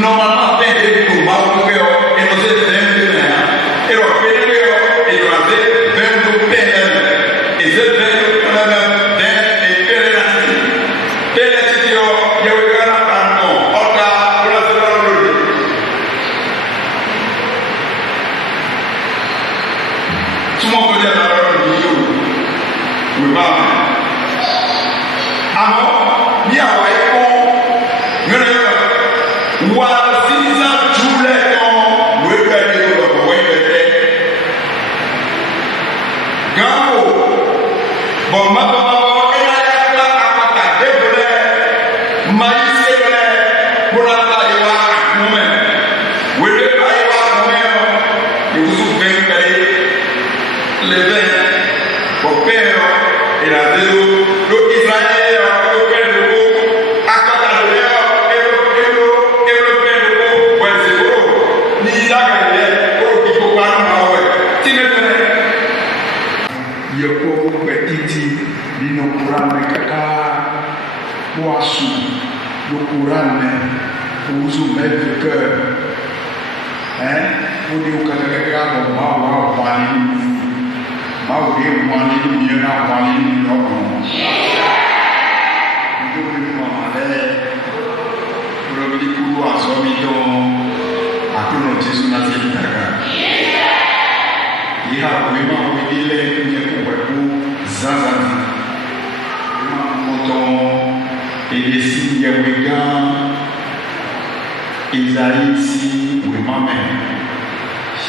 normalement peine de mal et nous êtes et le peine et nous avons 22 peines et c'est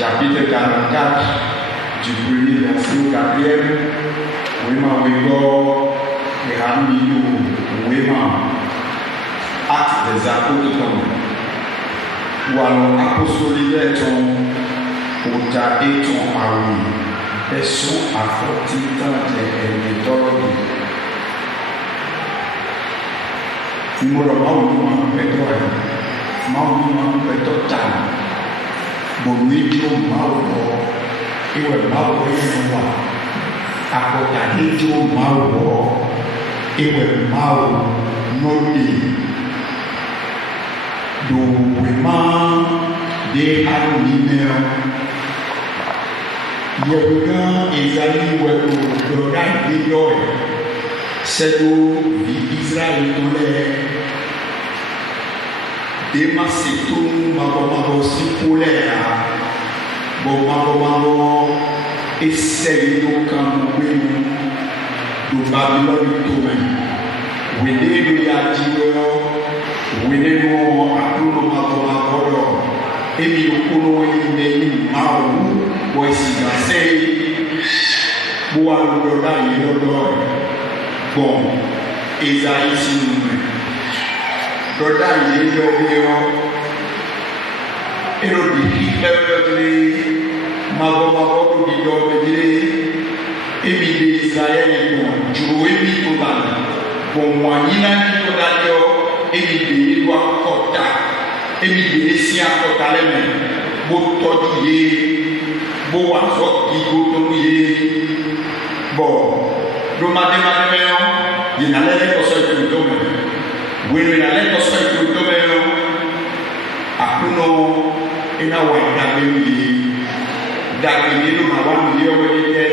chapitre 44 du premier verset au 4e, acte des apôtres, ou alors apostolique ton ta et ton aoui, et sont affrontés et méthodes. Nous avons bonito mauro iwe mauro yewa akotanito mauro iwe mauro nodi do wema de alumínio yebuga ezali weto doga bidoe sedo vi Israel tole de macetum mago simpolera mago essaye do campo do Babilônia também wene do yadiwo wene do akuno mago emi do kuno ene mau boisi gasei boa do da yodo bom Isaías Broda yìí yọ wí wọn èrò dìbí ẹgbẹ́gbẹ́ mabọ́mabọ́ tó di yọ ọ̀gbẹ́gbẹ́ èmi lè Israẹli bọ̀ jùlọ èmi tó bá lọ bọ̀ wọ́n yín náà ní tó dájọ́ èmi lè lọ akọta èmi lè sí akọta lẹ́mẹ̀ bó tọ́jú yé bó wà sọ kíkó tó yé bọ̀ lọ́mọdémadémẹ́ yọ yìí nàlẹ́ lẹ́kọ̀ọ́sọ ìtòlù tó mẹ́. Wenu na leko so ikutomelo akuno ina wa dabewi dabewi no mawanu yo wete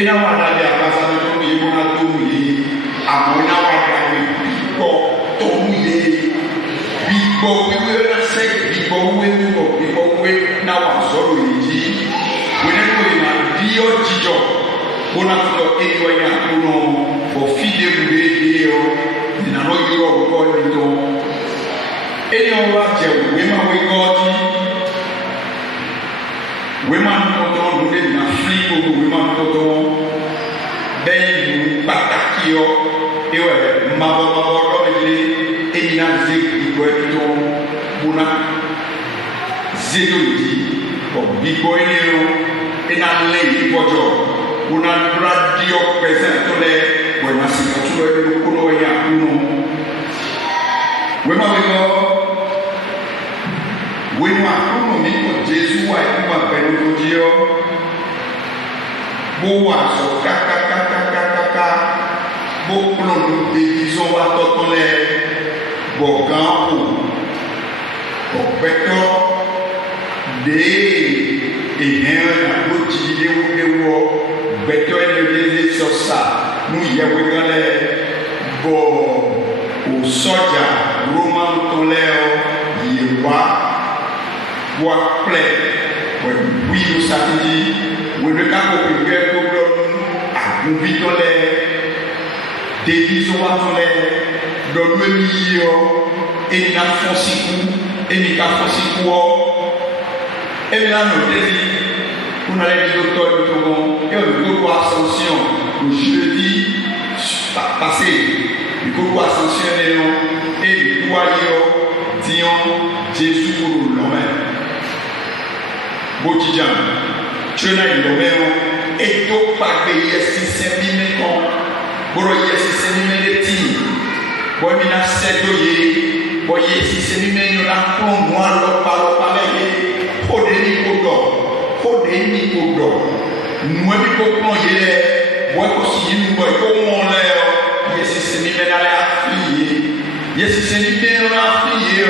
ina wa dabe abasa no mi mo na to mi amona wa dabewi ko to mi bibo we na se bibo we na wa soro yiji wenu ko ina dio jijo bona to ewa ya kuno bo fide mure dio na no you are going to any of your women women don't do na free for women to then batakio ewe mabo ina zeki to buna zedodi o bigo enero ina lei bojo una radio present to le wema sikatulo ebe kuno ya kuno wema kuno miko Jesu wa ikuwa pẹ̀lú dio bo wa so kaka bo kuno de bizo wa totole bo gan o Beto de et continuer de beto et sur ça. Nous y avons au soja roman tolère yewa bois plein oui nous samedi oui le cas pour que à convie tolère dévision tolère dans le milieu et n'a fonsikou et n'a fonsikou et là nous dit on a les docteurs du Togo et on doit ascension le jeudi passé il faut ascensionner et il doit dire Jésus pour l'homme. Botidjan, tu n'as eu l'homme et donc pas que si c'est bien pour si c'est bien de ti. Pour il a 7 doyers, pour si c'est bien il a pour moi le parler pour des nicodos. Nous avons plonger moi aussi nous voyons l'air. Yesi se ni mena le aflié, Yesi se ni mena aflié,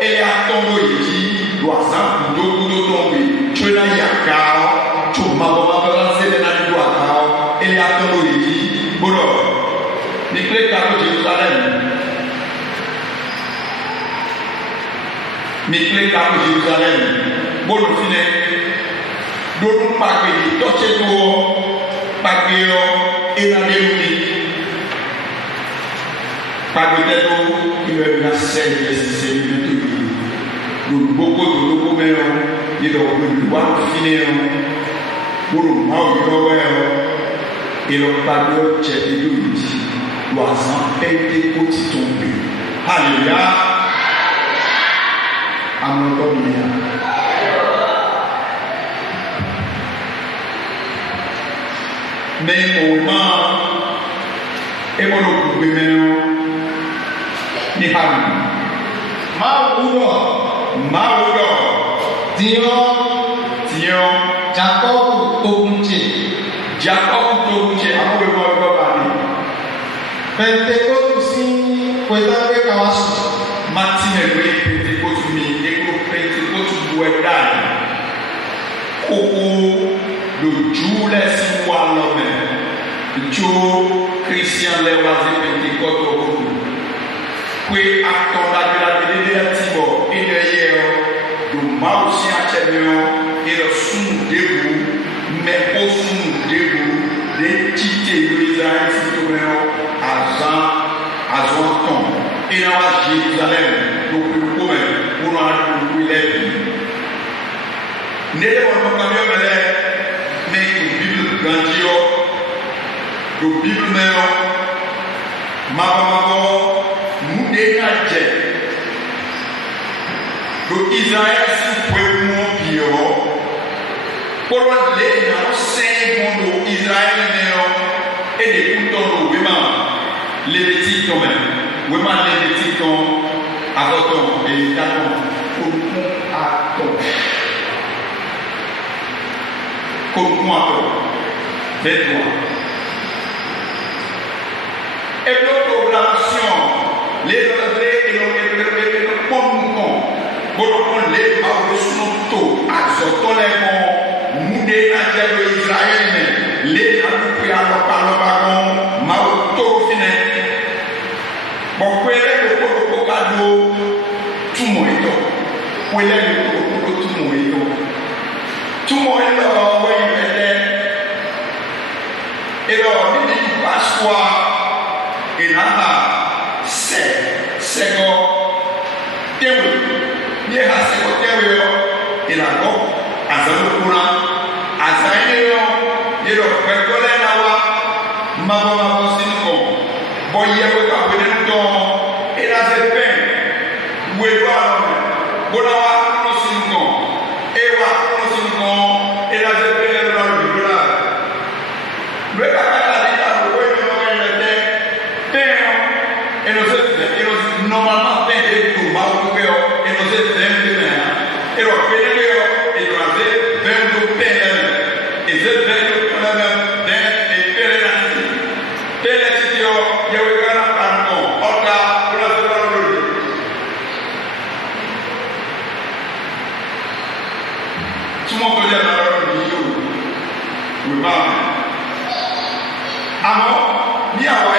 ele atombo yiki, doazan kudo tombe, chona yakao, chuma baba balanse na doakao, ele atombo yiki, bono, ni kle karo Jérusalem, bono fine, dono pake, toche do, pake yo, enademi. Pas de tête il y a une scène c'est le beaucoup de documents il doit le voir finir pour le mal et le padre chef de l'unité doit s'en être petit tombé alléluia amen mais au moment et mon gouvernement ni hamu maudo Dio Jacob tokunche amowe mo bani Pentecost si kwetabe kawasu matine we Pentecost mi eko Pentecost buedai koko le joule si wa lome jo Christian le wazi Pentecost qui attendra de la délégative et de Maussi à Tchéméon et le son debout, mais au son debout, les tités de Israël, à Zanton, et dans Jérusalem, donc le commun, pour nous aller les vies. N'est pas un mais une Bible grandiose, une Bible meilleure, do Israël si peuple pio pour les dans 5 monde Israël et des couteaux vraiment les petits quand même vraiment les petits quand avant et d'accord comme moi fais-toi et notre programmation les Bolokon le Maurice Azotolemo, Moudé Nadja de Israël, les Napoupé à l'Opalobagon, Mauto Fine. Bon, quoi est le Polopocado, tout mon éto. Quoi est le Polopocado, tout mon éto. Tout mon éto, oui, et alors, il dit Pasqua, et là, c'est quoi? Ni hase kotewe yo ilago azalu kuna azaine yo yelo kwetole nawa mabo sinko boye ko ka bene to ila se pen wedo alo bona wa no sinko ewa no sinko ila se pen lo bidola le ka ka di ta ko we no ele de pero normalement pen de tout ma ko yo et alors, et et Souvent, on dit à la vidéo, oui, pas. Alors, il y a un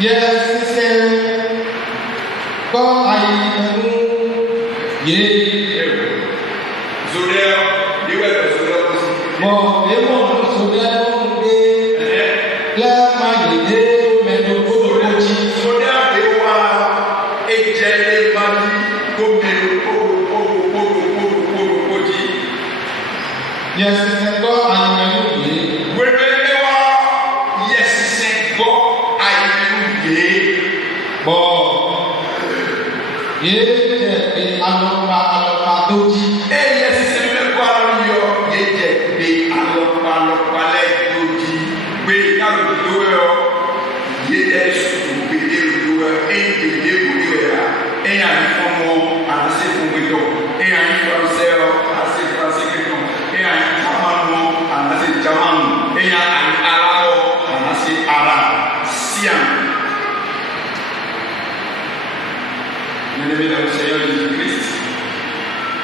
Yes, c'est quand Bien-aimés dans le Seigneur Jésus-Christ,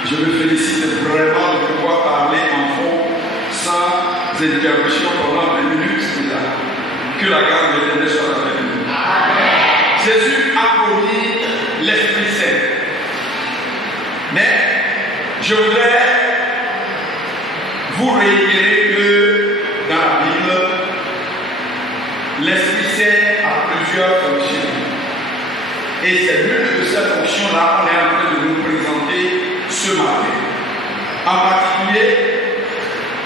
je me félicite vraiment de pouvoir parler en fond sans interruption pendant 20 minutes. Que la grâce de l'Éternel soit avec nous. Jésus a promis l'Esprit Saint. Mais je voudrais vous réitérer que dans la Bible, l'Esprit Saint a plusieurs fonctions. Et c'est l'une de ces fonctions-là qu'on est en train de nous présenter ce matin. En particulier,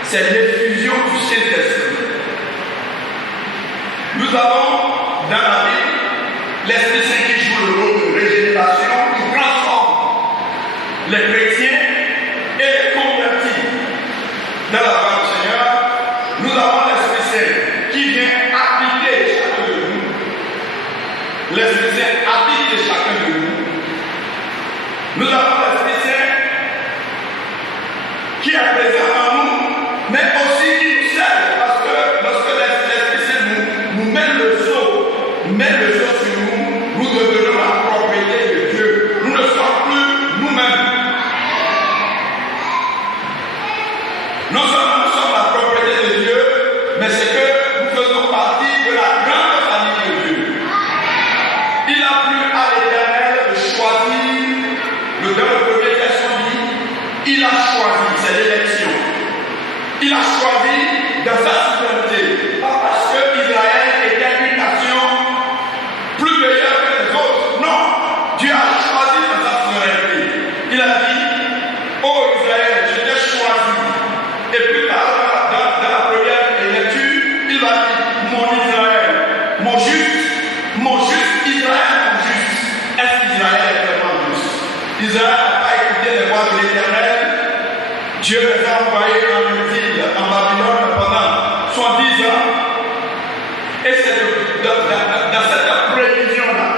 c'est l'effusion du Saint-Esprit. Nous avons dans la Bible l'Esprit Saint qui joue le rôle de régénération, qui transforme les chrétiens et les convertis dans la voie du Seigneur. Nous avons l'Esprit Saint qui vient habiter chacun de nous. L'Esprit Saint habite chacun de nous. Nous avons l'Esprit Saint qui est présent en nous, mais aussi qui nous sert, parce que lorsque l'Esprit Saint nous met le sceau sur nous, nous devenons la propriété de Dieu. Nous ne sommes plus nous-mêmes. Non seulement nous sommes la propriété de Dieu, mais c'est que nous faisons partie de la grande famille de Dieu. Il a plu à l'Éternel de choisir, dans le premier verset on dit, il a choisi, c'est l'élection. Il a choisi dans sa souveraineté, pas parce que Israël était une nation plus meilleure que les autres. Non, Dieu a choisi dans sa souveraineté. Il a dit, oh Israël, je t'ai choisi. Et plus tard, dans la première lecture, il va dire, mon Israël, mon juste Israël, mon juste. Est-ce qu'Israël est vraiment juste? Israël n'a pas écouté les voix de l'Éternel. Dieu les a envoyés en exil, en Babylone pendant 70 ans. Et c'est dans cette prévision-là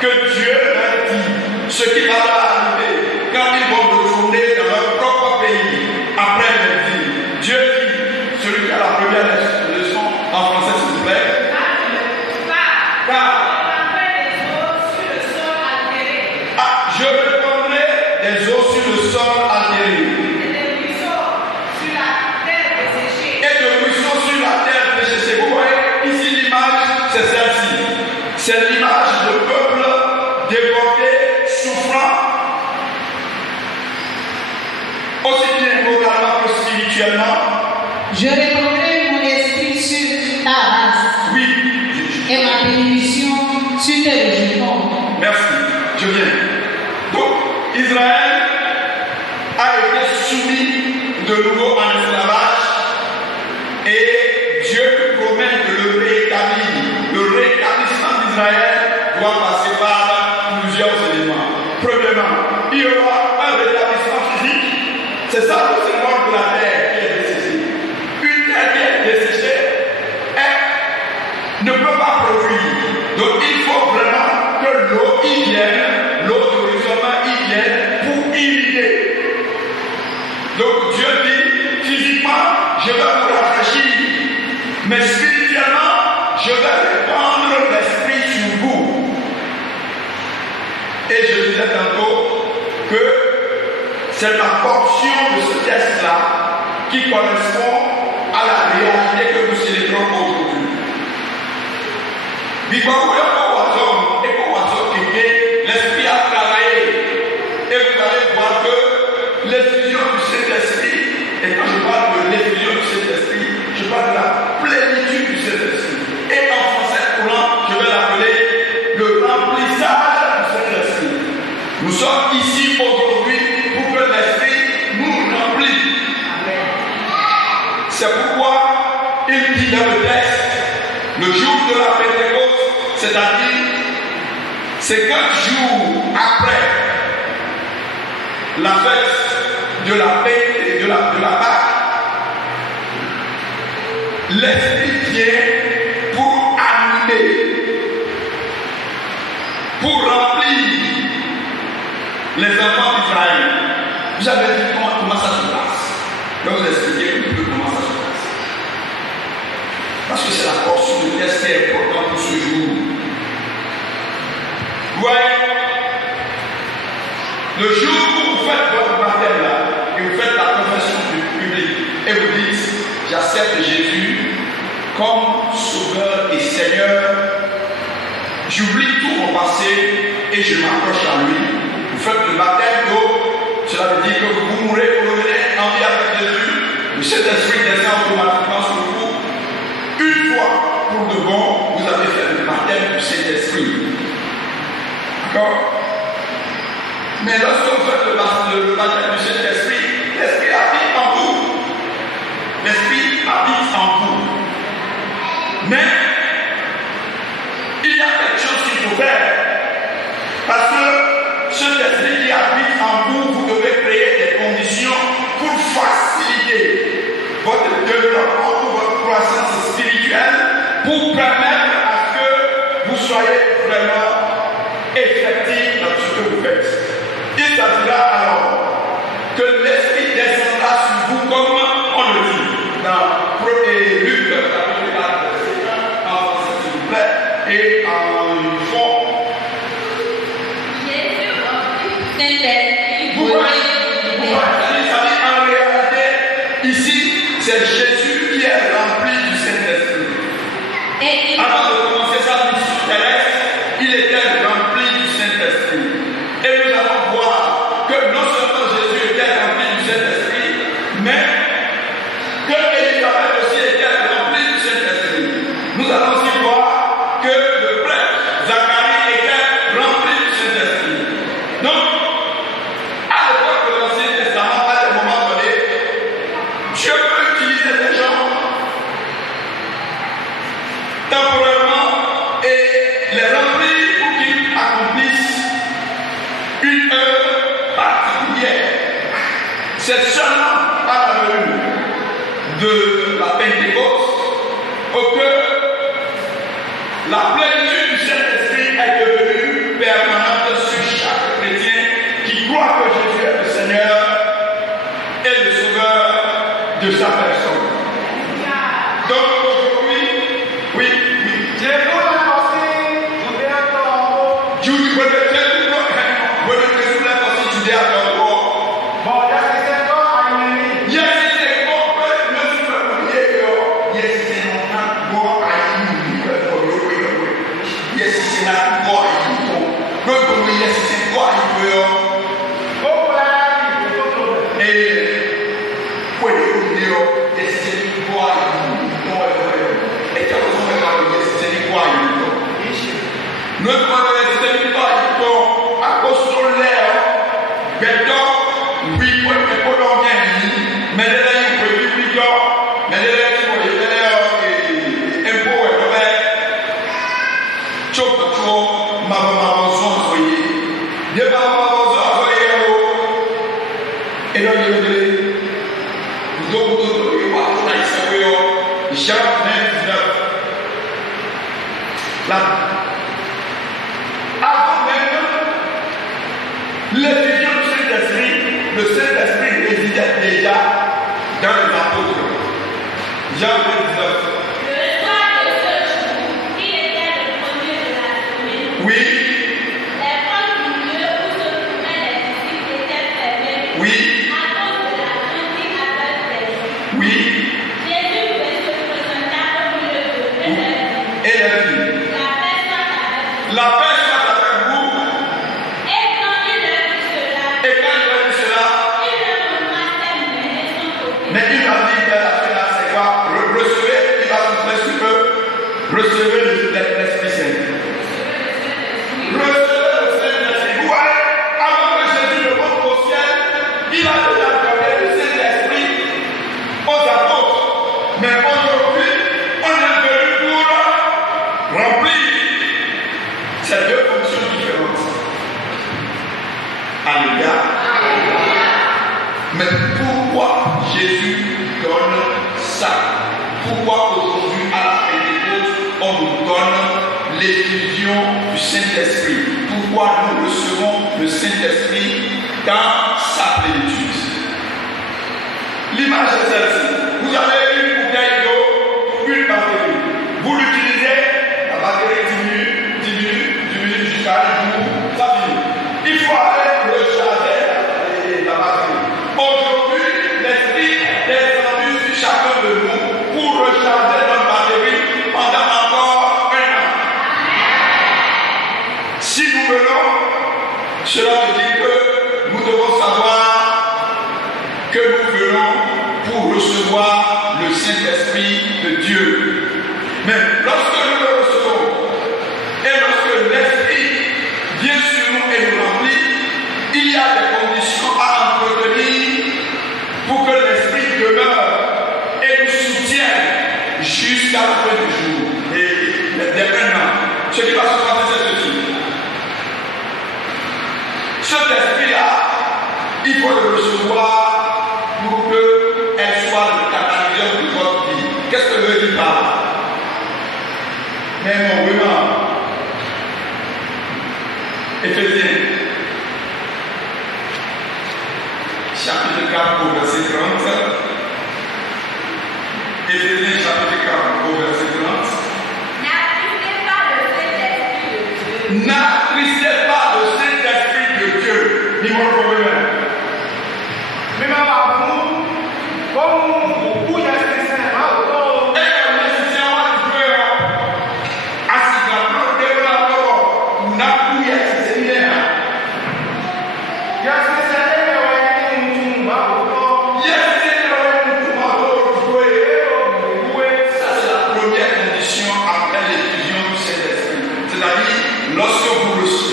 que Dieu a dit ce qui va arriver quand ils vont retourner dans leur propre pays après l'exil. Dieu dit, celui qui a la première leçon en français, s'il vous plaît. Je répandrai des eaux sur le sol altéré. Et de ruisseaux sur la terre desséchée. Vous voyez, ici l'image, c'est celle-ci. C'est l'image de peuple déporté, souffrant, aussi bien moralement que spirituellement. Je répandrai mon esprit sur ta race. Oui. Et ma bénédiction sur tes régiments. Merci. Je viens. Donc, Israël a été soumis de nouveau en esclavage et Dieu promet que le rétablissement d'Israël doit passer par plusieurs éléments. Premièrement, il y aura un rétablissement physique. C'est ça le symbole de la terre qui est desséchée. Une terre qui est desséchée ne peut pas produire. Donc, il faut vraiment que l'eau y vienne, l'eau de ruissellement y vienne pour irriguer. Donc Dieu dit, physiquement, je vais vous rafraîchir, mais spirituellement, je vais répandre l'esprit sur vous. Et je disais tantôt que c'est la portion de ce texte-là qui correspond à la réalité que nous célébrons aujourd'hui. L'esprit a travaillé et vous allez voir alors que l'effusion du Saint-Esprit, et quand je parle de l'effusion du Saint-Esprit, je parle de la plénitude du Saint-Esprit. Et en français courant, je vais l'appeler le remplissage du Saint-Esprit. Nous sommes ici aujourd'hui pour que l'Esprit nous remplisse. C'est pourquoi il dit dans le texte, le jour de la Pentecôte, c'est-à-dire 50 jours après la fête de la Pâque et de la Pâque, l'Esprit vient pour animer, pour remplir les enfants d'Israël. Vous avez dit comment ça se passe. Je vais vous expliquer un peu comment ça se passe. Parce que c'est la portion de texte qui est importante pour ce jour. Vous voyez, le jour où vous faites votre baptême là, et vous faites la confession publique, et vous dites, j'accepte Jésus comme Sauveur et Seigneur, j'oublie tout mon passé et je m'approche à lui. Vous faites le baptême d'eau, cela veut dire que vous mourrez, vous revenez en vie avec Jésus, le Saint-Esprit descend automatiquement sur vous. Une fois pour de bon, vous avez fait le baptême du Saint-Esprit. D'accord? Mais lorsque vous faites le baptême du Saint-Esprit, l'Esprit habite en vous. L'Esprit habite en vous. Mais il y a quelque chose qu'il faut faire. Parce que cet esprit qui habite en vous, vous devez créer des conditions pour faciliter votre développement, pour votre croissance spirituelle, pour permettre à ce que vous soyez vraiment effectif dans ce que vous faites. Il s'agira alors que l'Esprit descendra sur vous comme on le dit dans Luc chapitre 4, verset 1, en français s'il vous plaît, et en fond. Jésus Saint-Esprit. Vous voyez, en réalité, ici, c'est Jésus qui est rempli du Saint-Esprit. Avant de commencer sa mission terrestre, il était rempli du Saint-Esprit. Et nous allons voir que non seulement Jésus était rempli du Saint-Esprit, mais que Élisabeth aussi était rempli du Saint-Esprit. Nous allons aussi voir que le prêtre Zacharie était rempli du Saint-Esprit. Donc, à l'époque de l'Ancien Testament, à des moments donnés, Dieu peut utiliser des gens temporairement et les remplir pour qu'ils accomplissent une œuvre particulière. C'est seulement à la venue de la Pentecôte que la plénitude du Saint-Esprit est devenue permanente sur chaque chrétien qui croit que Jésus est le Seigneur et le Sauveur de sa personne. Donc aujourd'hui, oui. Jean 29. Avant même l'effusion du Saint-Esprit, le Saint-Esprit résidait déjà dans les apôtres. Jean 29. Le soir de ce jour, qui était le premier de la semaine, Oui. les portes du lieu où se trouvaient les disciples étaient fermées. Oui. À cause de la crainte aveugle des Juifs. Oui. Jésus se présenta au milieu d'eux et leur dit, Et leur dit, la paix soit avec vous. la paix soit avec vous. Et quand il leur dit cela, Et quand il leur dit Recevez l'Esprit Saint. Recevez le Saint-Esprit. Vous voyez, avant que Jésus ne monte au ciel, il a déjà donné le Saint-Esprit aux apôtres. Mais aujourd'hui, on est venu pour remplir ces deux fonctions différentes. Alléluia. Mais pourquoi Jésus donne ça? Pourquoi aujourd'hui à la Pentecôte on nous donne l'effusion du Saint-Esprit? Pourquoi nous recevons le Saint-Esprit dans sa plénitude? L'image est celle-ci. Vous avez une bouteille d'eau, une batterie. Vous l'utilisez, la batterie diminue jusqu'à un jour, ça finit. Il faut aller recharger la batterie. Aujourd'hui, l'Esprit est descendu sur chacun de nous pour recharger notre batterie pendant encore un an. Si nous venons, cela veut dire que nous devons savoir que nous venons pour recevoir le Saint-Esprit de Dieu. Mais lorsque nous le recevons, et lorsque l'Esprit vient sur nous et nous remplit, il y a des conditions à entretenir pour que l'Esprit demeure et nous soutienne jusqu'à la fin du jour. Et maintenant, ce qui va se passer, c'est ceci. Cet esprit-là, il faut le recevoir pour qu'elle soit le catalyseur de votre vie. Qu'est-ce que veut dire par là? Mais non, vraiment. Éphésiens, chapitre 4, verset 30. Éphésiens, chapitre 4, verset 30. N'attristez pas le Saint-Esprit de Dieu. Dis-moi le problème. Mais ma vous, comme beaucoup de chrétiens,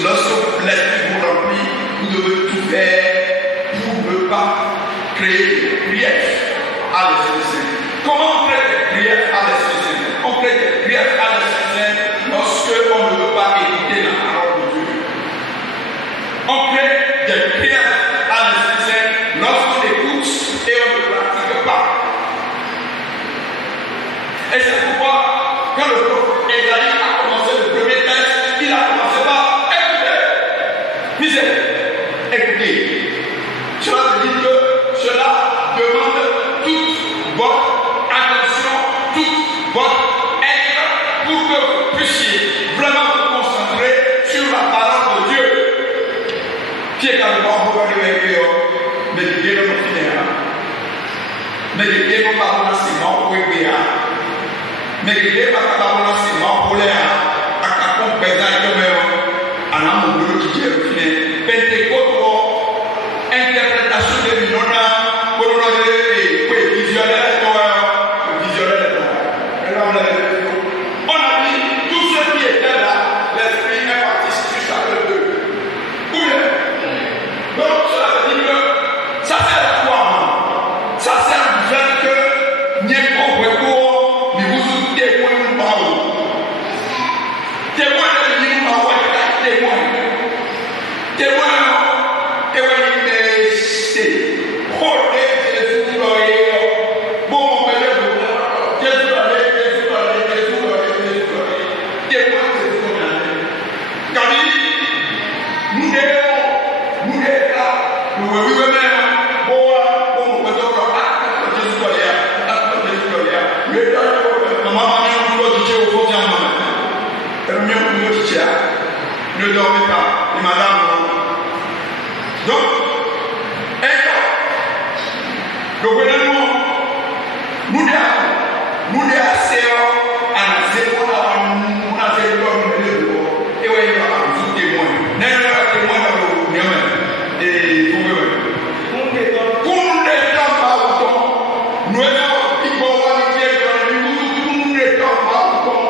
lorsque l'Esprit vous remplit, vous devez tout faire pour ne pas créer des griefs à l'Esprit Saint. Comment on crée des griefs à l'Esprit Saint? On crée des griefs à l'Esprit Saint lorsque on ne veut pas écouter la parole de Dieu. On crée des griefs à l'Esprit Saint lorsqu'on écoute et on ne pratique pas. Et c'est pourquoi, quand le prophète Ésaïe a commencé le premier texte, il a commencé par écouter. Écoutez. Cela veut dire que cela demande toute votre attention, toute votre aide pour que vous puissiez vraiment vous concentrer sur la parole de Dieu. Qui est dans le bon pouvoir de l'Église, mais Dieu ne nous finira. Mais Dieu ne nous pas nous pour l'Église. Mais Dieu ne nous pas pour l'Église. À quoi présent et comme un amour de l'autre qui est le final. Pentecôte, interprétation de l'Inona, pour le visionnaire. On a dit tous ceux qui étaient là, l'esprit est parti sur chacun d'eux. Donc cela veut dire que ça sert à quoi? Ça sert à dire que n'y a pas de recours, ni vous témoignez pas. Témoin de l'île, témoin. Témoin, ne dormez pas, et madame. Donc, le gouvernement, nous devons assez à zéro on a zéro et oui, il va avoir des témoins. N'est-ce témoin dans le monde et pour ne pas autant, nous avons dit qu'on va dire que nous ne sommes pas autant.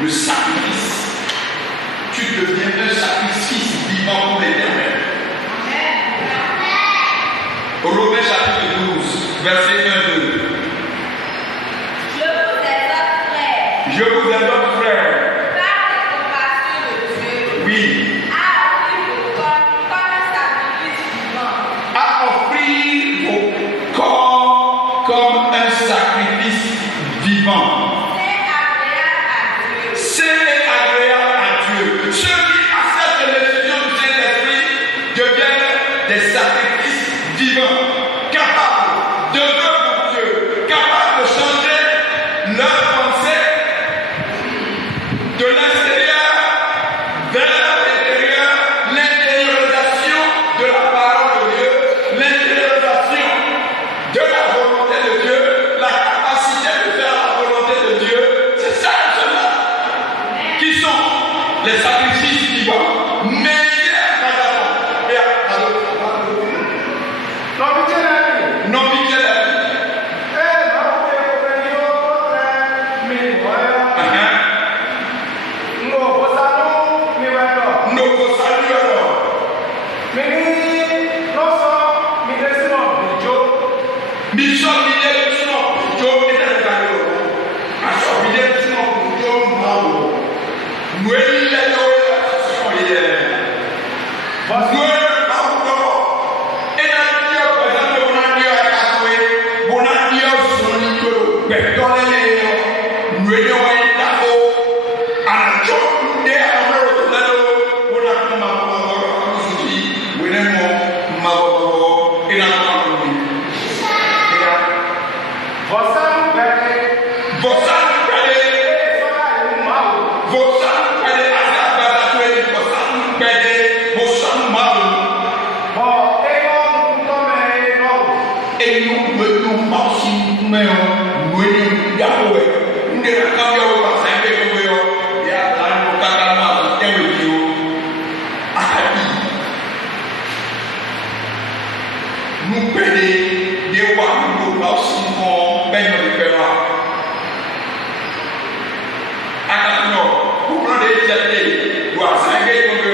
Le sacrifice, tu deviens un sacrifice vivant pour l'éternel. Romains chapitre 12, verset 1-2. Je vous exhorte, frères, par la compassion de Dieu, oui, à offrir vos corps comme un sacrifice vivant. à offrir vos corps comme un sacrifice vivant. C'est agréable à Dieu. Ceux qui acceptent l'infusion du Saint-Esprit deviennent des sacrifices vivants, capables de vivre pour Dieu, capables de changer leur pensée de l'extérieur vers l'intérieur, l'intériorisation de la parole de Dieu, l'intériorisation de la volonté de Dieu, la capacité de faire la volonté de Dieu. C'est ça, cela qui sont les sacrifices vivants. Mérités par la et non pitié la vie. Nous vous saluons alors. Nous sommes milliers de gens, Dieu est à l'égard. Nous sommes milliers de gens, Dieu est nous sommes nous pédés, des rois, nous nous ben nous différents. Attention, vous prenez des jetés, vous avez un peu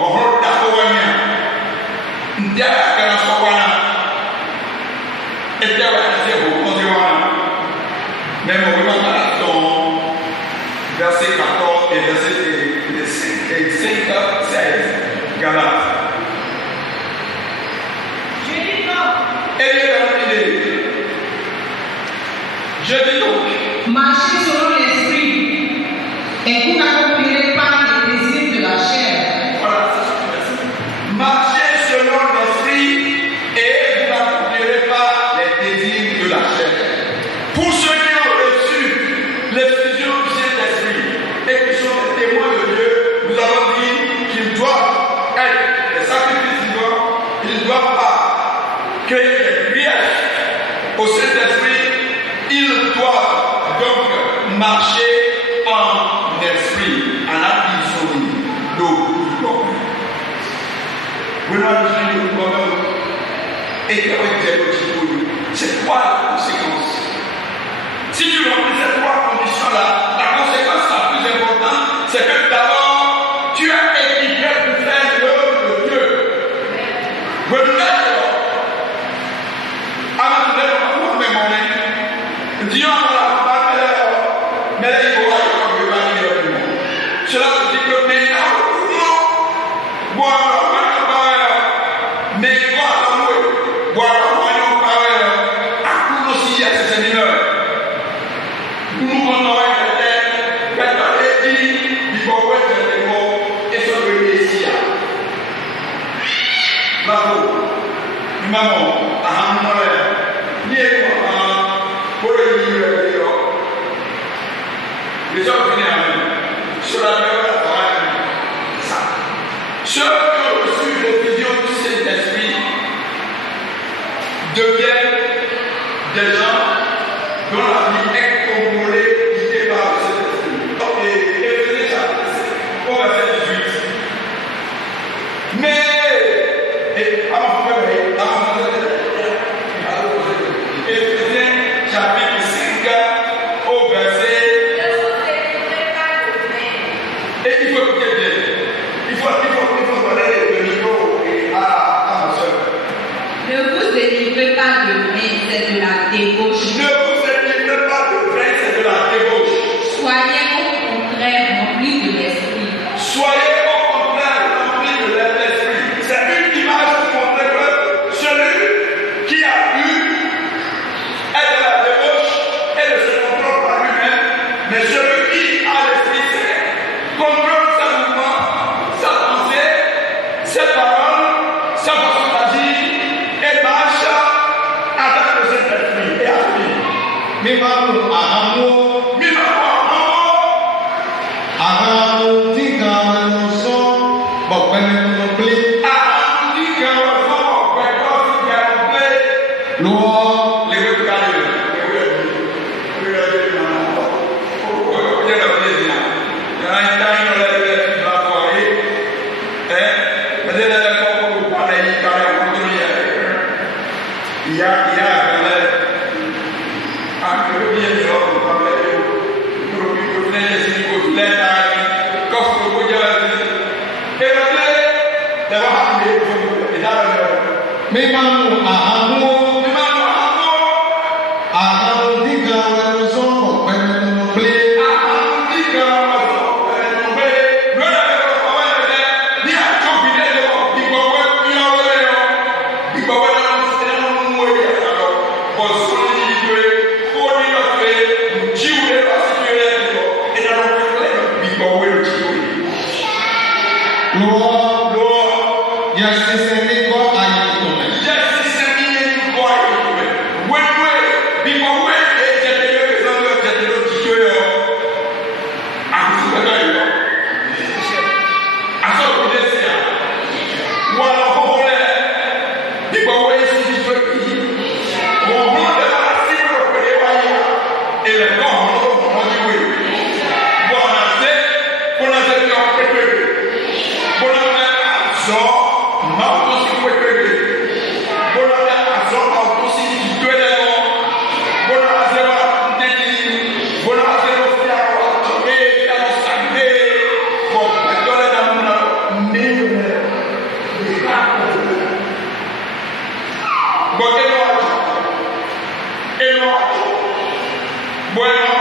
on rôle d'Akowania. Nous avons un Sowana. Et nous avons un Sowana. Même au moment verset 14 et verset 5 à 16. Galates. Je dis non. Je dis donc. Marchez selon l'esprit et vous n'accomplirez pas les désirs de la chair. Voilà, c'est ce que je dis. Marchez selon l'esprit et vous n'accomplirez pas les désirs de la chair. Pour ceux qui ont reçu l'effusion du Saint-Esprit et qui sont des témoins de Dieu, nous avons dit qu'ils doivent être des sacrifices vivants, ils ne doivent pas créer des griefs au Saint-Esprit, ils doivent donc marcher en esprit, en addition d'eau. Vous n'avez et c'est quoi la conséquence? Si tu remplis ces trois conditions-là, la conséquence la plus importante, c'est que d'abord, tu as équipé pour faire l'œuvre de Dieu. Vous le faites. Avant de faire le mémoire, Dieu a pas mais il faut avoir le monde. Cela veut dire que maintenant, mais maman, les gens viennent sur la ceux qui ont reçu l'effusion du Saint-Esprit deviennent des gens dont la vie est contrôlée, guidée par le Saint-Esprit. Donc, Éphésiens chapitre 5, au verset 18. Mais, Éphésiens chapitre 5, au verset. Et il faut écouter bien. Il faut donner le micro à ma soeur. Ne vous délivrez pas de vin, c'est de la débauche. Ne vous délivrez pas de vin, c'est de la débauche. Soyez au contraire remplis de l'esprit. Soyez au contraire remplis de l'esprit. C'est une image pour montrer que celui qui a bu est de la débauche et ne se contrôle pas lui-même, mais celui qui a l'esprit saint contrôle sa mouvement, sa pensée, ses paroles, sa façon d'agir et marche avec le Saint-Esprit et à lui. Mimamu ahamo, ahamo tika wanoso, bokpene kunople, luo, mimamu ahamo, ahamo tika wanoso, bokpene kunople, luo, yasiseni ko ayitome. So, Bon, bueno,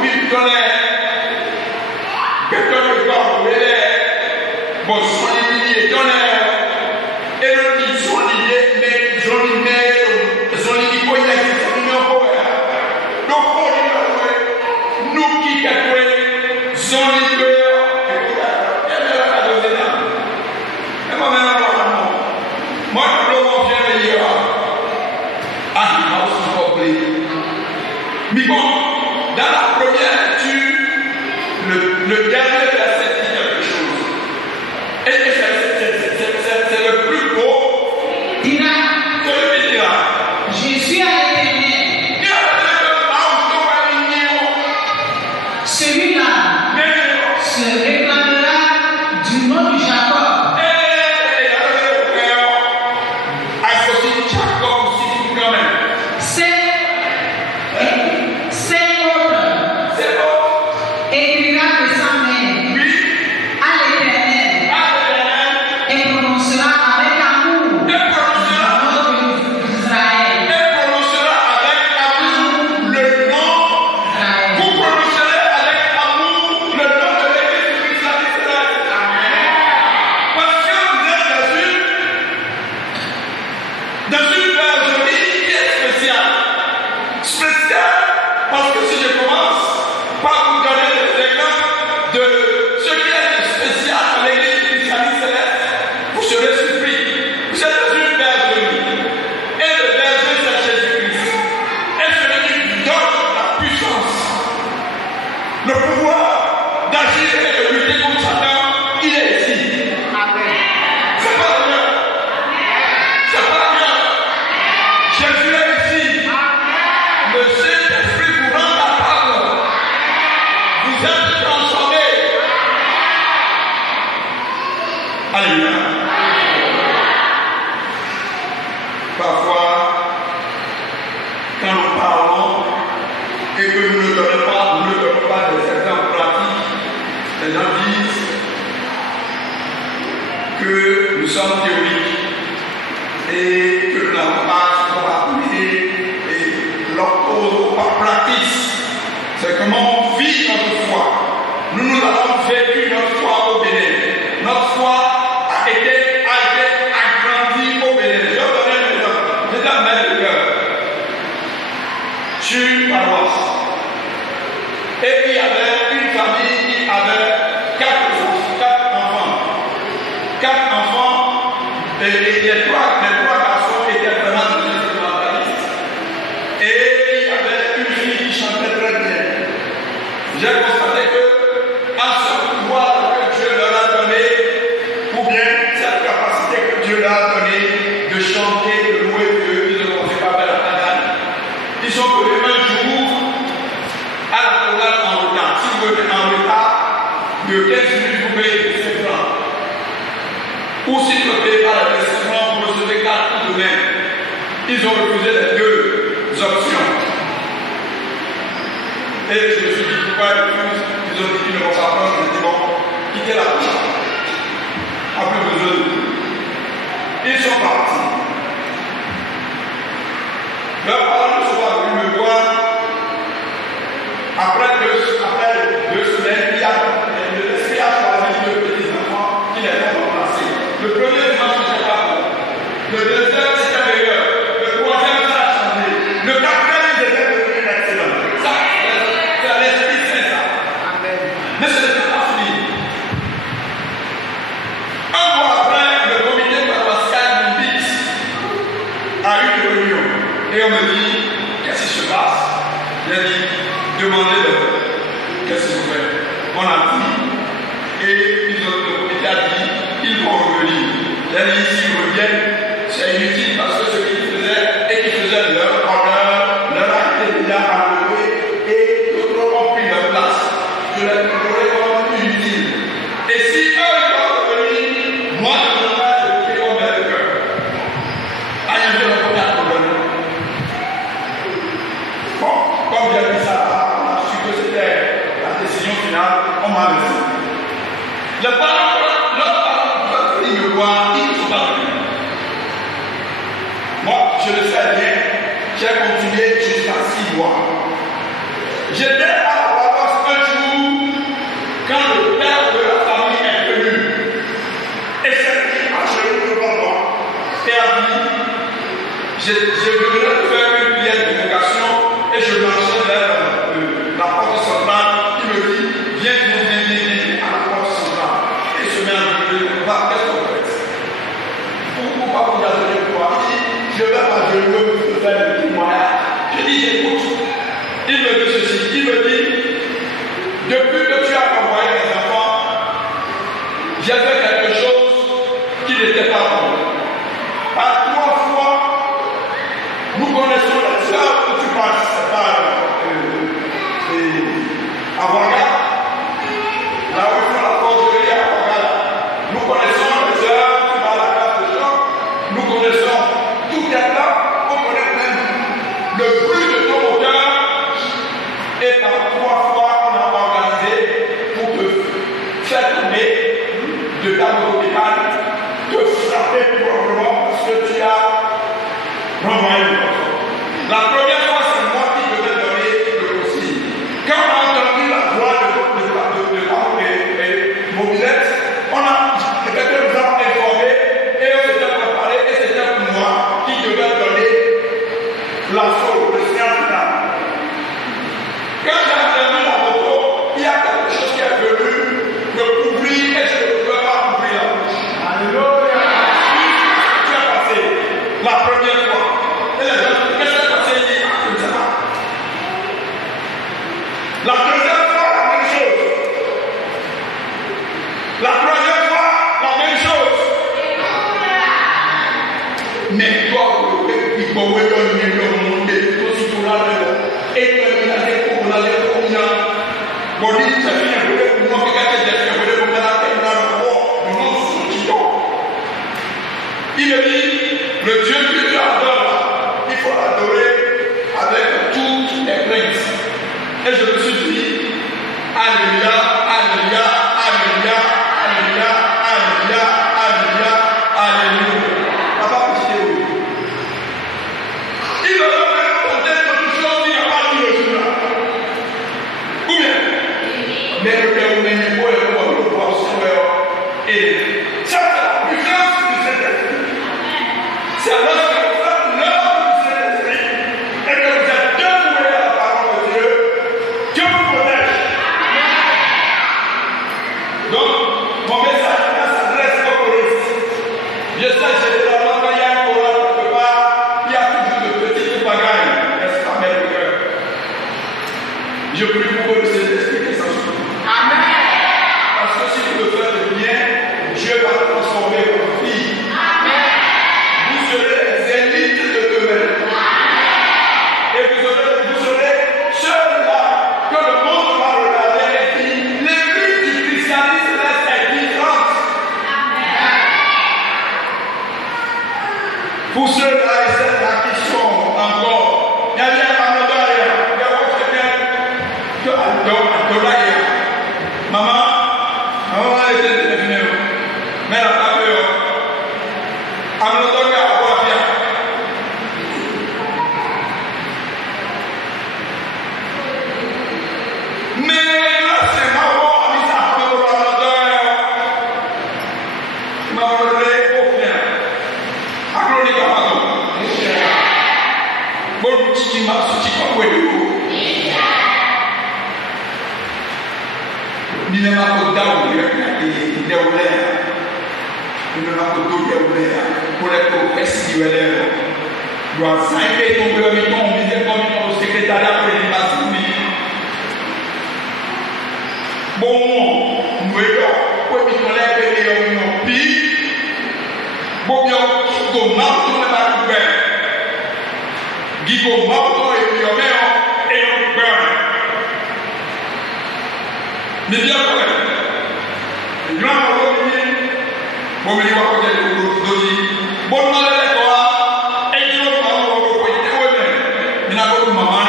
victoria, victoria guardele, bon solidi tonnerre, et le dit solide, mais solidi quoi il a qui s'est mis en couvert. Donc on dit nous qui catoué, solide, et bien la cadeau là. Et moi même moi je le vois bien meilleur. Ah, il va aussi complet. Mais bon. Dans la première lecture, le dernier verset dit quelque chose. Et c'est le plus beau. Dira. Celui qui dira. Je suis à l'Éternel. Celui-là se réclamera du nom de Jacob. Écrira de sa main à l'Éternel et prononcera avec amour le nom d'Israël. Vous prononcerez avec amour le nom de l'Église d'Israël. Parce que vous êtes dans une bergerie qui est spéciale. Spéciale parce que si je commence par vous donner des exemples de ce qui est spécial à l'église d'Israël céleste, vous serez surpris. Vous êtes dans une bergerie. Et le berger, c'est Jésus-Christ. Et celui qui vous donne la puissance, le pouvoir d'agir et de lutter contre Satan, il est ici. C'est pas rien. C'est pas rien. Jésus est ici. Le Saint-Esprit vous rend capable. Vous êtes transformés. Alléluia. Parfois, quand nous parlons et que nous ne donnons pas des exemples pratiques, les gens disent que nous sommes théoriques et que nous n'avons pas ce qu'on va appeler l'orthopraxis. C'est comment on vit notre foi. Nous avons vécu notre foi au Bénin. Notre foi a été agrandie au Bénin. Je vais vous donner un exemple. J'étais un maître de cœur sur une paroisse. Et il y avait une famille qui avait 4 enfants. Et les trois garçons étaient vraiment des instrumentalistes. Et il y avait une fille qui chantait très bien. J'ai constaté que en ce pouvoir que Dieu leur a donné, ou bien cette capacité que Dieu leur a donnée de chanter, de louer Dieu, ils ne commençaient pas à faire la tangane. Ils sont venus un jour à la chorale en retard. Si vous venez en retard de 15 minutes, vous payez 5 francs. Ou si vous ne payez pas les 5 francs, vous recevez 4 coups de main. Ils ont refusé les 2 options. Et je me suis dit, pourquoi ils refusent? Ils ont dit qu'ils ne vont pas prendre. Je me dis, bon, quittez la bouche. Pas plus besoin de vous. Ils sont partis. Leurs parents sont venus me voir. Après 2 semaines, il y a l'esprit a choisi 2 petits enfants qui les ont remplacés. Le premier dimanche, c'était pas bon. Le deuxième, c'était meilleur. Le troisième, ça a changé. Le quatrième, ils étaient devenus excellents. Ça, c'est l'esprit saint, ça. Mais ce n'était pas fini. Un mois après, le comité paroissial m'invite à une réunion. Et on me dit, qu'est-ce qui se passe? J'ai dit, demandez-leur. Qu'est-ce qu'ils ont fait? On a dit. Et le comité a dit, ils vont revenir. J'ai dit, s'ils reviennent, c'est inutile parce que ce qu'ils faisaient et qui faisaient leur honneur, leur a été déjà enlevé et d'autres ont pris leur place. Je les trouverai comme inutile. Et si eux ils doivent revenir, moi je ne peux pas écouter comme un cœur. Ah, je ne peux pas problème. Bon, comme j'ai dit ça, on a su que c'était la décision finale, on m'a laissé. Le parent, l'autre parent, il me voit, il ne faut pas venir. Moi, je le sais bien, j'ai continué jusqu'à 6 mois. J'étais à la paroisse un jour quand le père de la famille est venu et s'est mis à genoux devant moi et a dit, je venais de faire une prière d'invocation et je marchais vers la porte centrale. Il me dit, viens à la porte centrale. Et je me suis dit, qu'est-ce qu'on fait? Pourquoi vous avez quoi? Il dit, je vais m'agenouiller pour faire le témoignage. Je dis, j'écoute. Il me dit ceci, il me dit, depuis que tu as envoyé les enfants, j'ai fait quelque chose qui n'était pas bon. À 3 fois, nous connaissons les heures où tu passes, c'est pas à Ouaga, là où il faut la forgerie à Ouaga. Nous connaissons les heures où tu vas à la carte de choc, nous connaissons tout est là, on connaît même le bruit de ton moteur. Et par 3 fois, on a organisé pour te faire tomber de ta motorbicale, te frapper probablement parce que tu as renvoyé le corps. La première fois, c'est moi qui devais donner le consigne. Quand on a entendu la voix de mobilette, on a peut-être nous avons informé et on s'était préparé et c'était moi qui devais donner l'assaut, le signal final. Quand j'ai entendu la moto, il y a quelque chose qui est venu me couvrir et je ne pouvais pas couvrir la bouche. Alléluia. Qu'est-ce qui a passé la première fois? Et les gens disent, qu'est-ce qui s'est passé? Il dit, je ne sais pas. La deuxième fois, la même chose. La troisième fois, la même chose. Mais toi, il faut que tu aies un monde aussi pour la raison. Et tu as mis la tête pour la raison. Bon, il s'est fait un peu pour moi, quelqu'un qui a fait un peu pour la tête, pour la raison. Il me dit, le Dieu que tu adores, il faut l'adorer avec toutes les plaintes. Et je me suis dit, Alléluia, Alléluia, Alléluia, Alléluia, Alléluia, Alléluia, Alléluia. Papa, petit oui. Il me donne raconter quelque chose qui n'a pas dit le jour là. Ou bien, mais le père ou même pour le pouvoir se faire. Et ça, c'est la puissance du Saint-Esprit. C'est lorsque vous faites l'œuvre du Saint-Esprit et que vous êtes dévoués à la parole de Dieu, Dieu vous protège. Donc, mon message s'adresse aux choristes. Je sais généralement quand il y a un choral quelque part, il y a toujours de petites bagailles, n'est-ce pas, mes frères? Je prie pour que le Saint-Esprit descende sur vous. Amen. Parce que si vous le faites bien, Dieu va transformer votre vie. Amen. Vous serez les élites de demain. Amen. Et vous serez ceux-là que le monde va regarder et dire, l'élite du christianisme est différente. Pour ceux-là et celles-là qui sont encore, il y a bien un Amadouaya, il y a quelqu'un que Amadouaya. Maman, elle était devenue, mais elle n'a pas peur. Amadouaya a quoi bien. Mais là, c'est marrant, mais ça a fait pour Amadouaya. Amadouaya est au bien. Aglonika Mato. Bon, tu m'as sorti comme vous. Il ne m'a pas d'où il ne m'a pas d'où pour les progrès du LR. Il doit s'inquiéter ton gouvernement, on dit comme au secrétariat pour les masses. Bon, nous voyons, pour les collègues et les hommes, puis, bon, bien, ton marteau n'est pas couvert. Guigo marteau et puis on met et on couvert. Mais bien, quand même, le grand marteau, bon, mais il va côté de l'autre, bon, on a l'école, et tu vas pas au côté, il n'a pas de maman.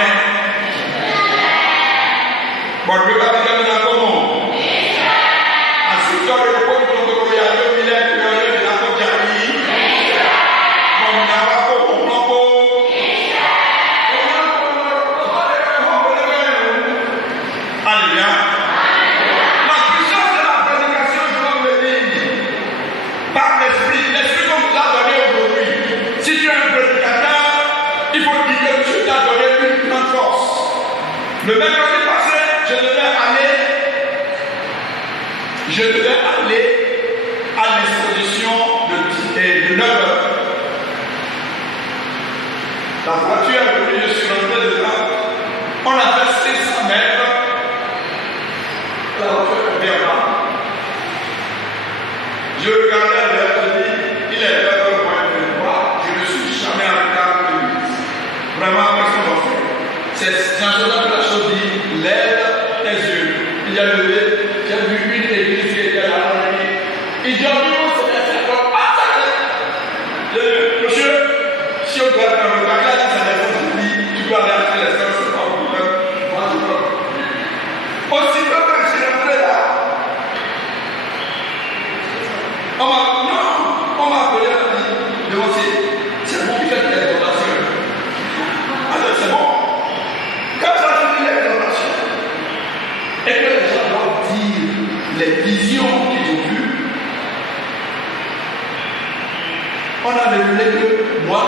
Bon, je vais pas dire que nous avons. Ainsi, dans le côté de l'autre, il y a 2 000 de la côte. Bon, on a pas Le mercredi passé, je devais aller à l'exposition de 9 heures. La voiture est venue, je suis rentré dedans. On a fait 600 mètres. La voiture est bien là. Je regardais l'heure, je dis, il est 9h23, je ne suis jamais en retard de l'église. Vraiment, qu'est-ce qu'on va faire? C'est Jean-Joseph que la chose dit, lève tes yeux. Il a levé, j'ai vu une église qui était là. Il dit, oh, c'est monsieur, si on doit être en retard, là, ça dépend de lui, tu dois aller acheter les sœurs, c'est pas un problème. Moi, je peux. Aussitôt que je suis rentré là, on m'a appelé, on m'a dit, c'est bon, il fait l'exhortation. Alors, c'est bon. Quand ça finit l'exhortation, et que les gens doivent dire les visions qu'ils ont vues, on a révélé que moi,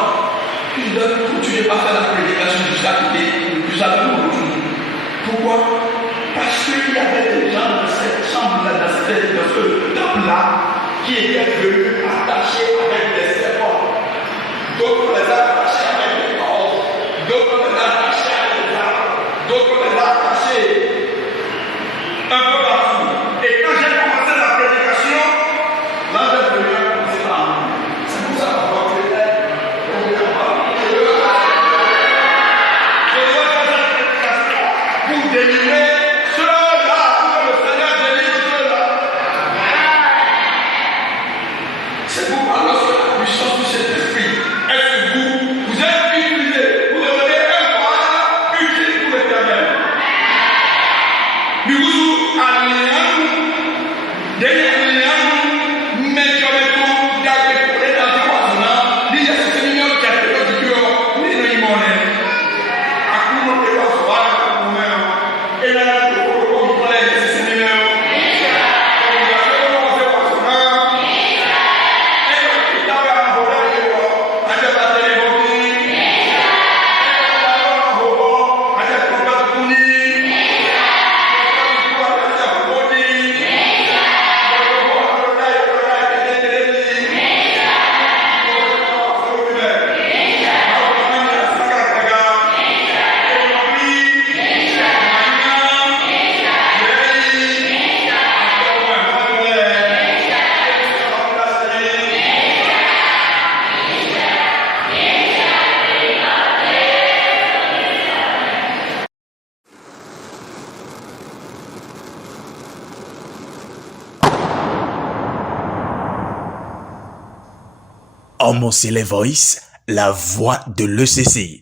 je dois continuer à faire la prédication jusqu'à tout le jour. Pourquoi? Parce qu'il y avait des gens dans cette chambre-là, dans ce temple-là, qui étaient venus attachés avec des serpents. D'autres les attachés avec des cordes. D'autres les attachés avec des arbres. D'autres les attachés un peu partout. Et quand j'ai commencé la prédication, l'ange est venu à commencer par moi. C'est pour ça qu'on va faire. Je dois faire cette prédication pour délivrer ceux-là, pour que le Seigneur délivre ceux-là. C'est pourquoi lorsque la puissance du Saint-Esprit est sur vous, vous êtes utilisés, vous devenez un moyen utile pour l'Éternel. Du coup, allions, mais je vais tout garder pour les dans le voisinage, il y a ce Seigneur qui a fait le Dieu, mais il m'en est. À coup, on peut voir ce et là, il faut qu'on prenne ce Seigneur. Homo Sele Voice, la voix de l'ECC.